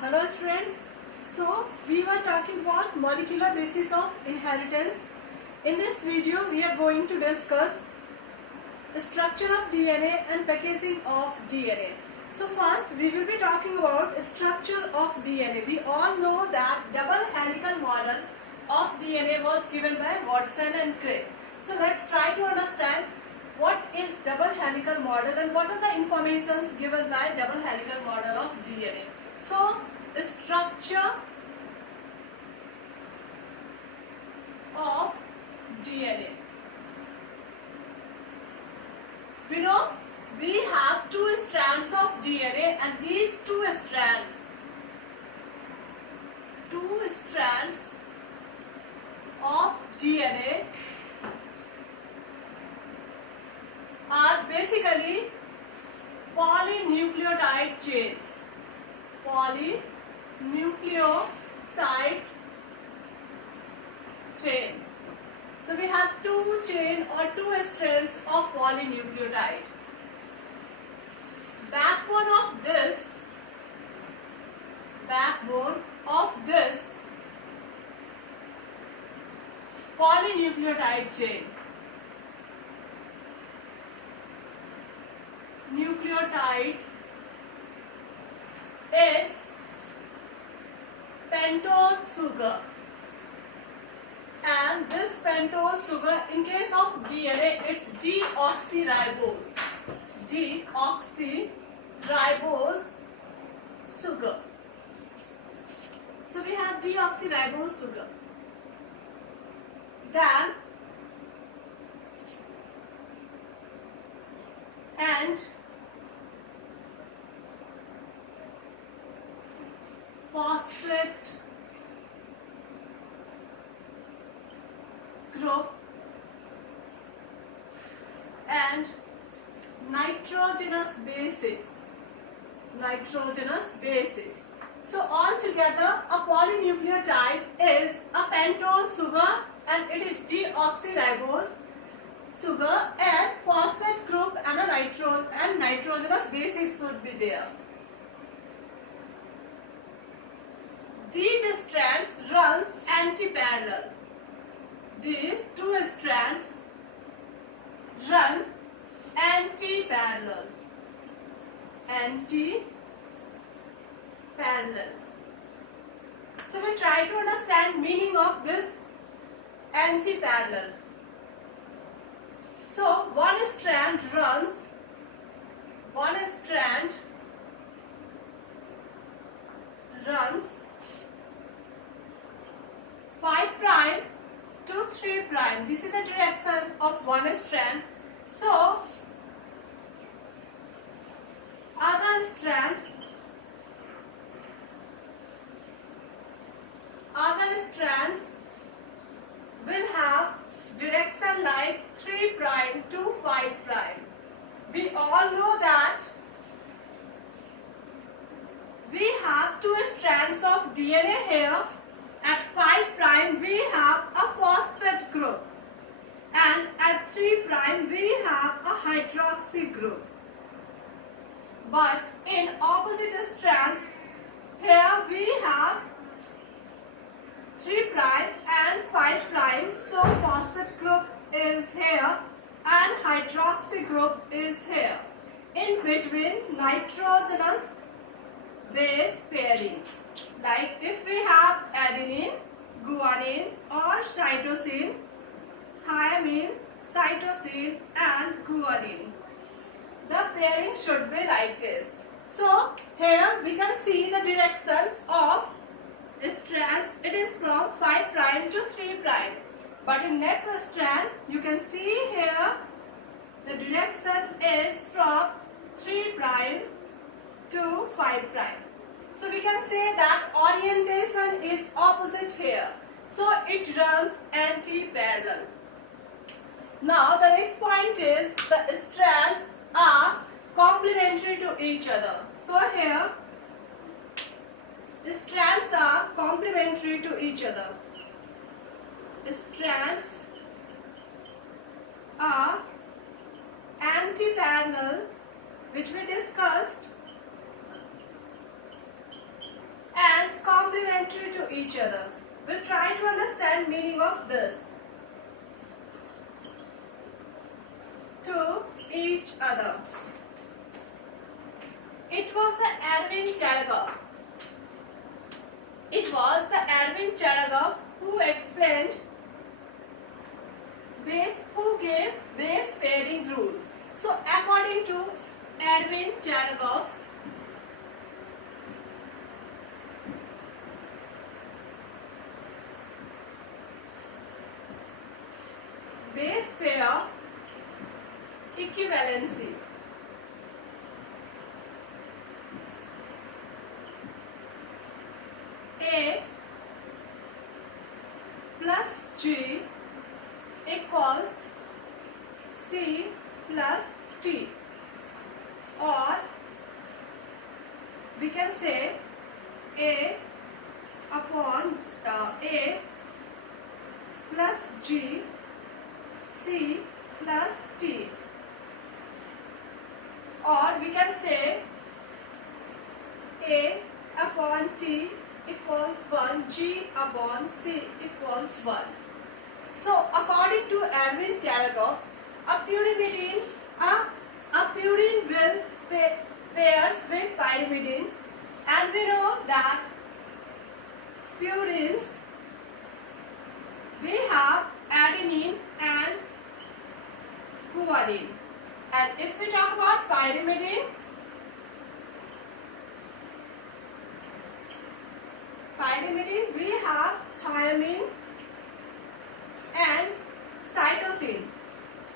Hello students. So we were talking about molecular basis of inheritance. In this video we are going to discuss the structure of DNA and packaging of DNA. So first we will be talking about structure of DNA. We all know that double helical model of DNA was given by Watson and Crick. So let's try to understand what is double helical model and what are the informations given by double helical model of DNA. So structure of DNA. We know we have two strands of DNA, and these two strands of DNA are basically polynucleotide chains. Polynucleotide chain. So we have two chain or two strands of polynucleotide. Backbone of this polynucleotide chain. Nucleotide is pentose sugar, and this pentose sugar, in case of DNA, it's deoxyribose. Deoxyribose sugar. So we have deoxyribose sugar. Then and phosphate group and nitrogenous bases. So altogether a polynucleotide is a pentose sugar, and it is deoxyribose sugar, and phosphate group and a nitrogenous bases should be there. These strands runs anti-parallel. These two strands run anti-parallel. So we try to understand meaning of this anti-parallel. So one strand runs 5 prime to 3 prime. This is the direction of one strand. So other strands will have direction like 3 prime to 5 prime. We all know that we have two strands of DNA here. At 5 prime we have a phosphate group, and at 3 prime we have a hydroxy group. But in opposite strands, here we have 3 prime and 5 prime, so phosphate group is here and hydroxy group is here. In between, nitrogenous base pairing. Like if we have adenine, guanine or cytosine, thymine, cytosine and guanine, the pairing should be like this. So here we can see the direction of strands. It is from 5 prime to 3 prime. But in next strand you can see here the direction is from 3 prime to 5 prime. So we can say that orientation is opposite here. So it runs anti-parallel. Now the next point is the strands are complementary to each other. So here the strands are complementary to each other. Strands are anti-parallel, which we discussed, each other. We'll try to understand meaning of this. To each other. It was the Erwin Cherenkov. It was the Erwin Cherenkov who explained who gave base pairing rule. So according to Erwin Cherenkov's base pair equivalency, A plus G equals C plus T, or we can say A upon A plus G C plus T, or we can say A upon T equals 1, G upon C equals 1. So according to Erwin Cherenkov's, a pyrimidine will pairs with pyrimidine, and we know that purines we have adenine and guanine, and if we talk about pyrimidine, we have thiamine and cytosine.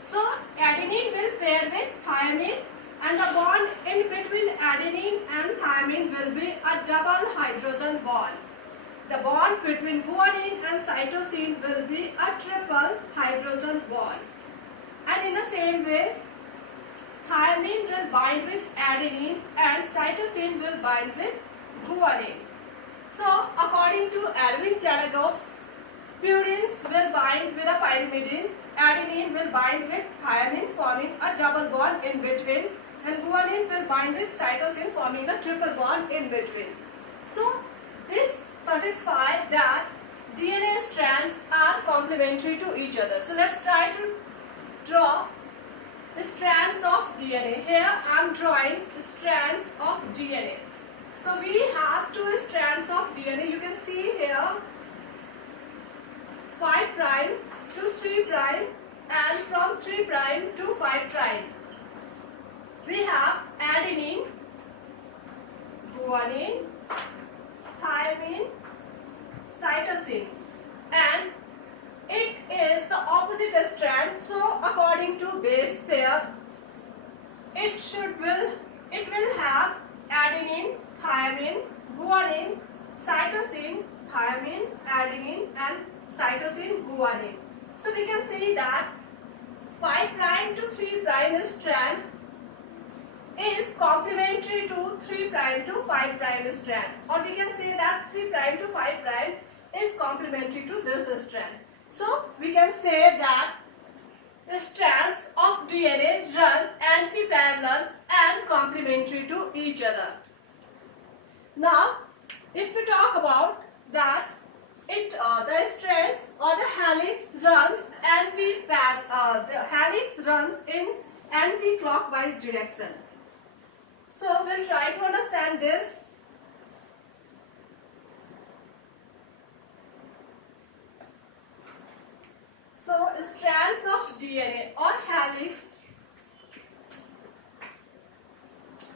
So adenine will pair with thiamine, and the bond in between adenine and thiamine will be a double hydrogen bond. The bond between guanine and cytosine will be a triple hydrogen bond. And in the same way, thiamine will bind with adenine and cytosine will bind with guanine. So according to Erwin Cherenkov's, purines will bind with a pyrimidine, adenine will bind with thiamine forming a double bond in between, and guanine will bind with cytosine forming a triple bond in between. So this satisfies that DNA strands are complementary to each other. So let's try to draw the strands of DNA. Here I am drawing the strands of DNA. So we have two strands of DNA. You can see here 5 prime to 3 prime, and from 3 prime to 5 prime. We have adenine, guanine, thiamine, cytosine, and it is the opposite strand. So according to base pair, it will have adenine, thiamine, guanine, cytosine, thiamine, adenine, and cytosine, guanine. So we can say that 5 prime to 3 prime strand is complementary to 3 prime to 5 prime strand, or we can say that 3 prime to 5 prime is complementary to this strand. So we can say that the strands of DNA run anti-parallel and complementary to each other. Now, if we talk about that, the strands or the helix runs in anti-clockwise direction. So we'll try to understand this. So strands of DNA or helix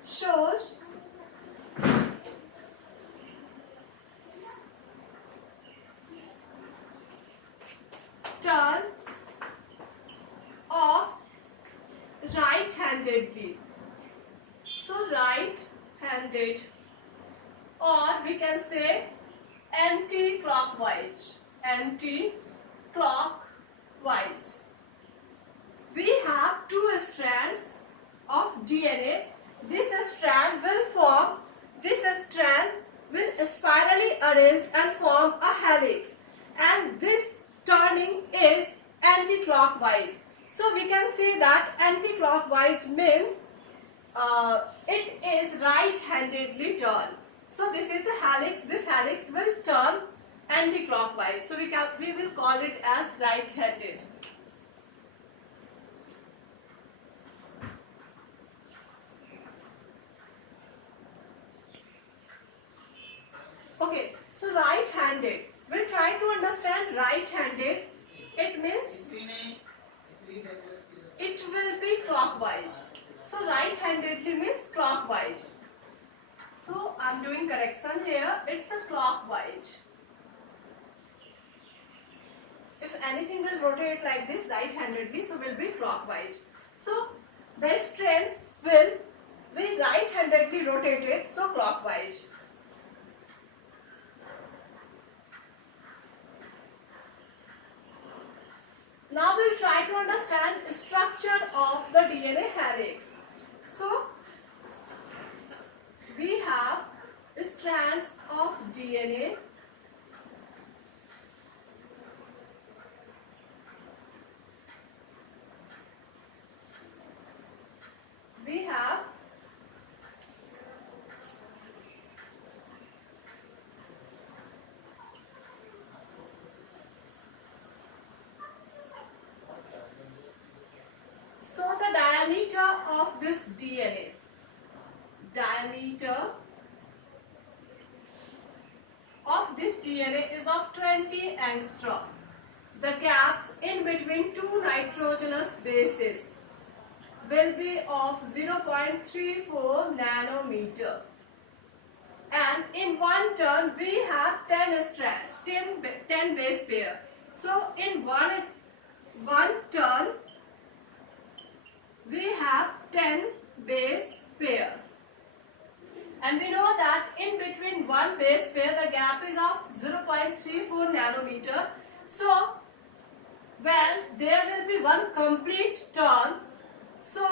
shows turn of right-handedly. So right-handed, or we can say anti-clockwise. Anti-clockwise. We have two strands of DNA. This strand will spirally arrange and form a helix, and this turning is anti-clockwise. So we can say that anti-clockwise means it is right-handedly turn. So this is a helix. This helix will turn anti-clockwise. So we will call it as right-handed. Okay, so right-handed. We'll try to understand right-handed. It means it will be clockwise. So right-handedly means clockwise. So I'm doing correction here. It's a clockwise. If anything will rotate like this right-handedly, so will be clockwise. So the strands will be right-handedly rotated, so clockwise. Now we'll try to understand structure of the DNA helix. So we have strands of DNA. We have so the diameter of this DNA, diameter of this DNA is of 20 angstrom. The gaps in between two nitrogenous bases will be of 0.34 nanometer. And in one turn we have 10 strands, 10 base pair. So in one turn we have 10 base pairs. And we know that in between one base pair the gap is of 0.34 nanometer. So well, there will be one complete turn. So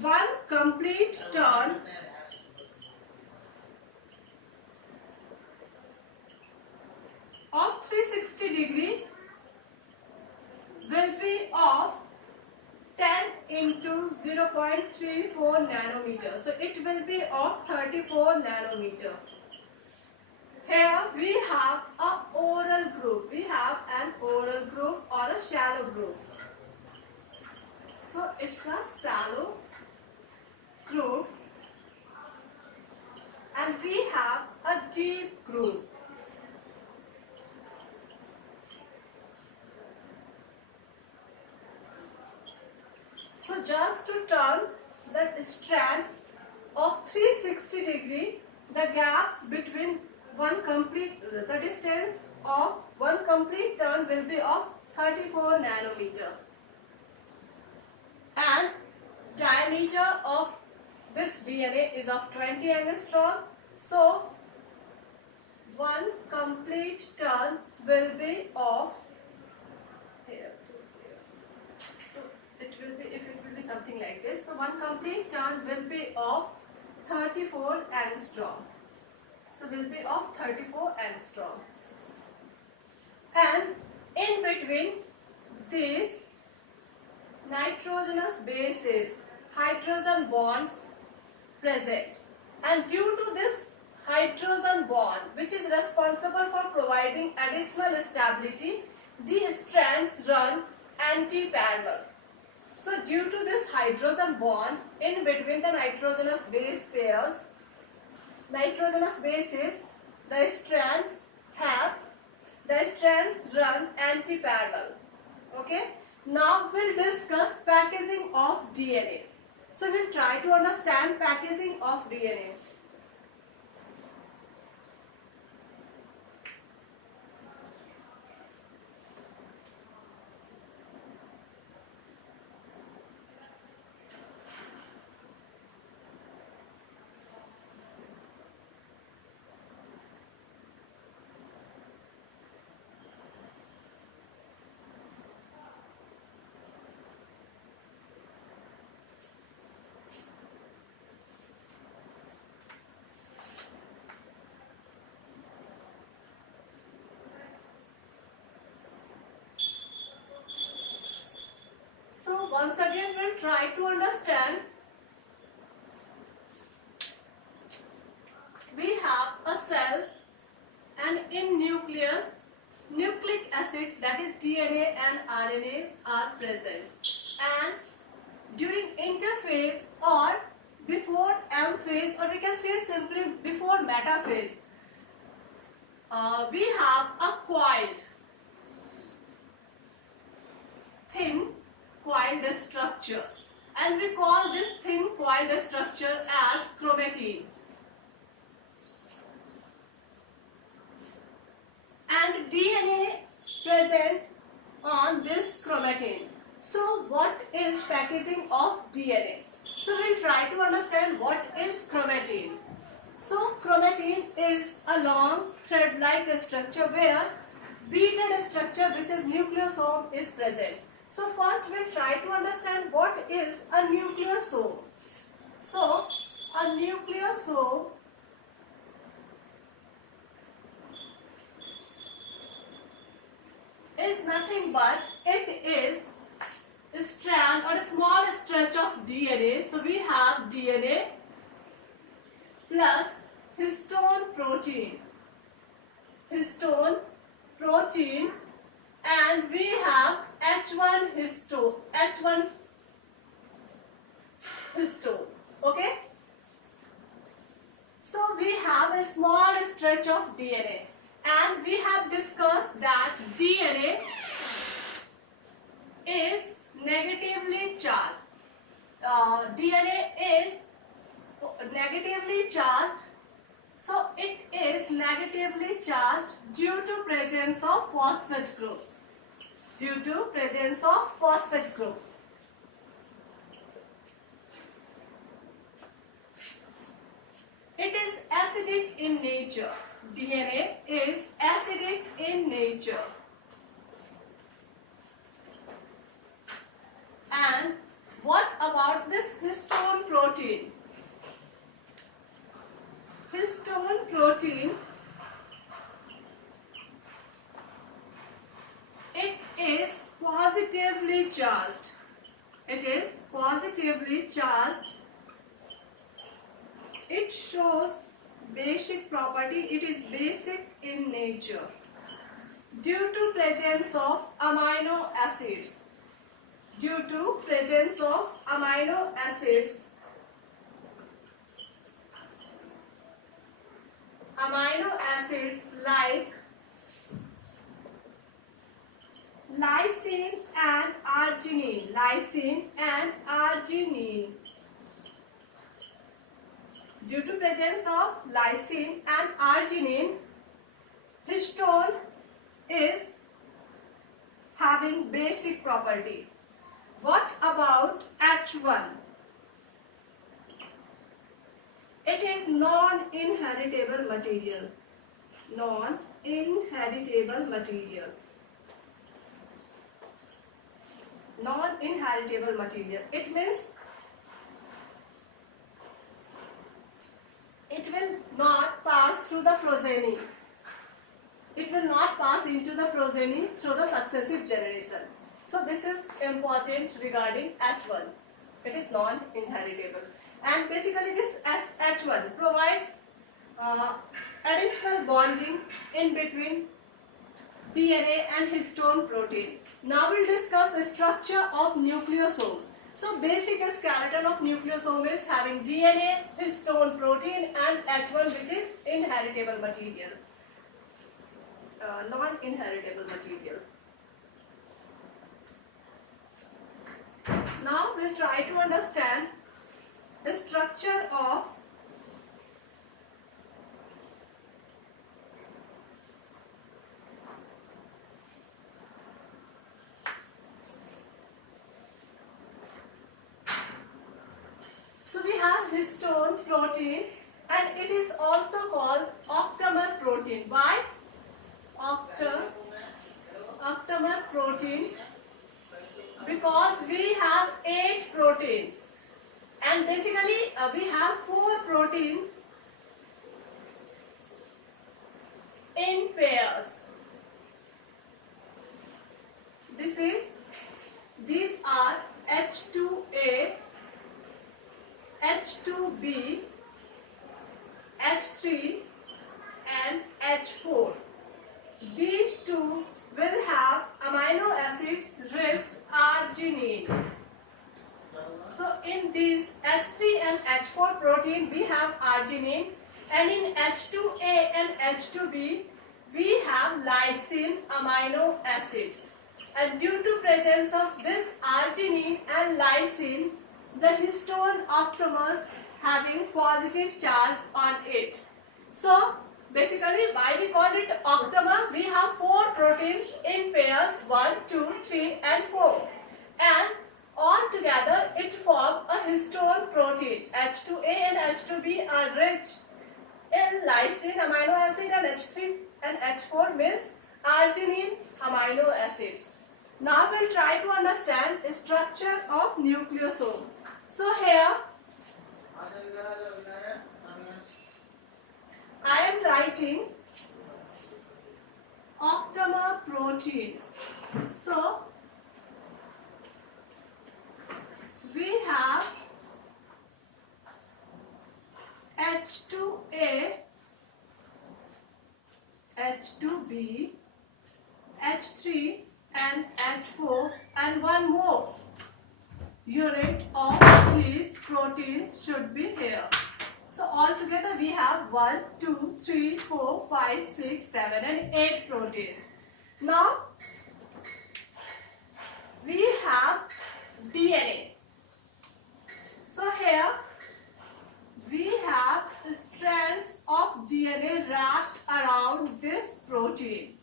one complete turn of 360 degree will be of 10 into 0.34 nanometer. So it will be of 34 nanometer. Here we have a oral groove. We have an oral groove or a shallow groove. So it's a shallow groove. And we have a deep groove. So just to turn the strands of 360 degree, the gaps between the distance of one complete turn will be of 34 nanometer. And diameter of this DNA is of 20 angstrom. So one complete turn will be of here to here. So it will be, if it will be something like this, so one complete turn will be of 34 angstrom. So will be of 34 angstrom. And in between these nitrogenous bases, hydrogen bonds present. And due to this hydrogen bond, which is responsible for providing additional stability, the strands run anti-parallel. So due to this hydrogen bond in between the nitrogenous base pairs, nitrogenous bases, the strands run anti-parallel. Okay. Now we'll discuss packaging of DNA. So we'll try to understand packaging of DNA. So once again we'll try to understand. We have a cell, and in nucleus nucleus, nucleic acids, that is DNA and RNAs, are present. And during interphase or before M phase, or we can say simply before metaphase, we have a coiled, thin coiled structure, and we call this thin coiled structure as chromatin. And DNA present on this chromatin. So what is packaging of DNA? So we'll try to understand what is chromatin. So chromatin is a long thread-like structure where beaded structure, which is nucleosome, is present. So first we'll try to understand what is a nucleosome. So a nucleosome is nothing but it is a strand or a small stretch of DNA. So we have DNA plus histone protein, and we have H1 histone, okay? So we have a small stretch of DNA, and we have discussed that DNA is negatively charged. DNA is negatively charged, so it is negatively charged due to presence of phosphate group. It is acidic in nature. DNA is acidic in nature. And what about this histone protein? Histone protein, it is positively charged. It shows basic property. It is basic in nature due to presence of amino acids. Amino acids like lysine and arginine. Due to presence of lysine and arginine, histone is having basic property. What about H1? It is non-inheritable material. Non-inheritable material. It means it will not pass through the progeny. It will not pass into the progeny through the successive generation. So this is important regarding H1. It is non-inheritable. And basically this H1 provides additional bonding in between DNA and histone protein. Now we'll discuss the structure of nucleosome. So basic skeleton of nucleosome is having DNA, histone protein and H1, which is inheritable material. Non-inheritable material. Now we'll try to understand the structure of histone protein, and it is also called octamer protein. Why? Octamer protein, because we have 8 proteins, and basically we have 4 proteins in pairs. These are H2A, H2B, H3 and H4. these two will have amino acids rich arginine. So in these H3 and H4 protein we have arginine, and in H2A and H2B we have lysine amino acids. And due to presence of this arginine and lysine, the histone octamers having positive charge on it. So basically why we call it octamer? We have 4 proteins in pairs 1, 2, 3 and 4, and all together it forms a histone protein. H2A and H2B are rich in lysine amino acid, and H3 and H4 means arginine amino acids. Now we'll try to understand the structure of nucleosome. So here I am writing octamer protein. So we have H2A, H2B, H3 and H4, and one more unit of these proteins should be here. So altogether we have 1, 2, 3, 4, 5, 6, 7 and 8 proteins. Now we have DNA. So here we have strands of DNA wrapped around this protein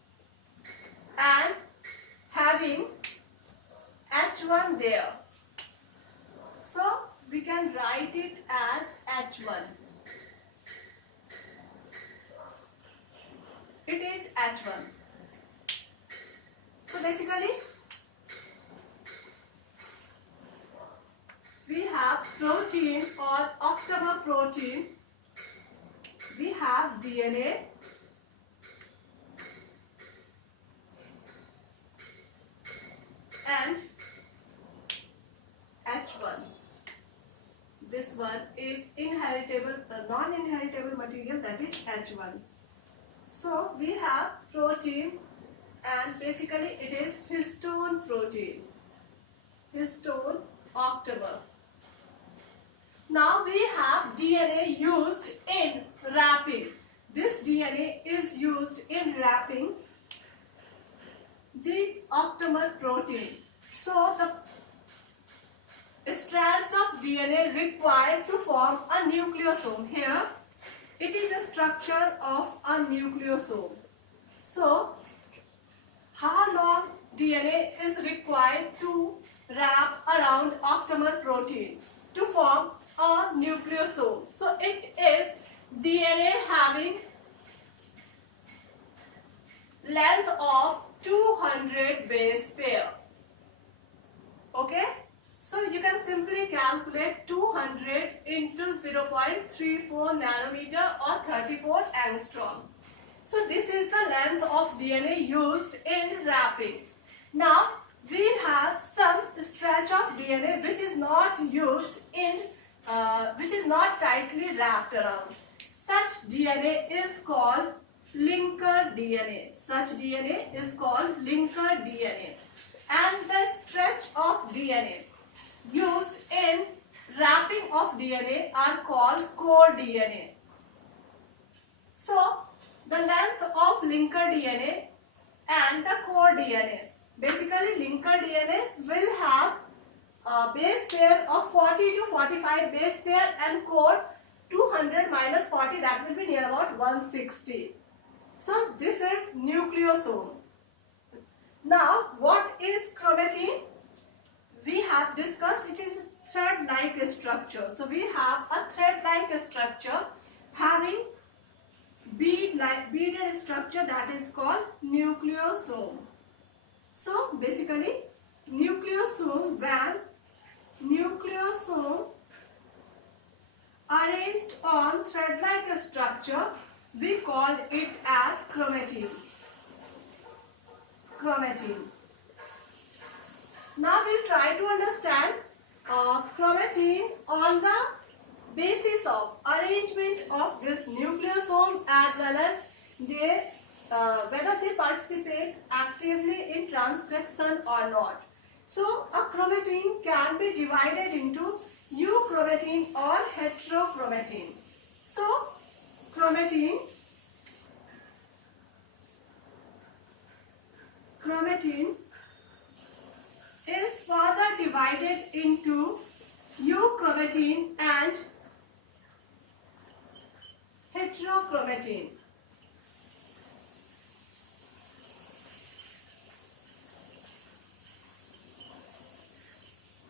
and having H1 there. So we can write it as H1. It is H1. So basically we have protein or octamer protein. We have DNA, and H1. This one is inheritable, non-inheritable material, that is H1. So we have protein, and basically it is histone protein, histone octamer. Now we have DNA used in wrapping. This DNA is used in wrapping this octamer protein. So the strands of DNA required to form a nucleosome. Here it is a structure of a nucleosome. So how long DNA is required to wrap around octamer protein to form a nucleosome? So it is DNA having length of 200 base pair. Okay, so you can simply calculate 200 into 0.34 nanometer or 34 angstrom. So this is the length of DNA used in wrapping. Now we have some stretch of DNA which is not used in which is not tightly wrapped around. Such DNA is called linker DNA. Such DNA is called linker DNA. And the stretch of DNA used in wrapping of DNA are called core DNA. So the length of linker DNA and the core DNA. Basically linker DNA will have a base pair of 40 to 45 base pair, and core 200 minus 40, that will be near about 160. So this is nucleosome. Now what is chromatin? We have discussed it is a thread-like structure. So we have a thread-like structure having beaded structure, that is called nucleosome. So basically nucleosome, when nucleosome arranged on thread-like structure, we call it as chromatin. Chromatin. Now we'll try to understand chromatin on the basis of arrangement of this nucleosome as well as their whether they participate actively in transcription or not. So a chromatin can be divided into euchromatin or heterochromatin. So chromatin is further divided into euchromatin and heterochromatin.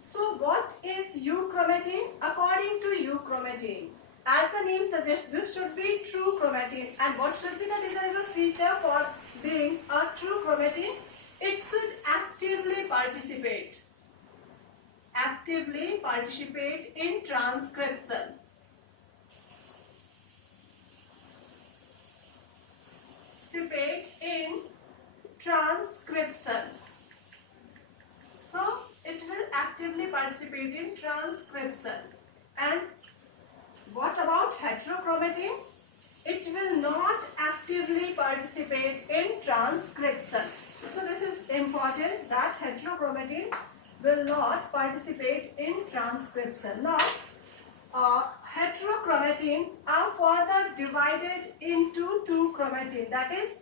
So what is euchromatin? According to euchromatin, as the name suggests, this should be true chromatin. And what should be the desirable feature for being a true chromatin? It should actively participate in transcription. So it will actively participate in transcription. And what about heterochromatin? It will not actively participate in transcription. So this is important, that heterochromatin will not participate in transcription. Now, heterochromatin are further divided into two chromatin, that is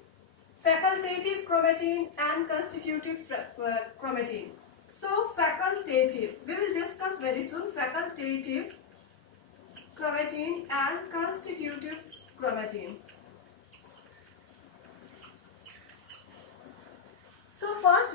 facultative chromatin and constitutive chromatin. So facultative, we will discuss very soon, facultative chromatin and constitutive chromatin. So first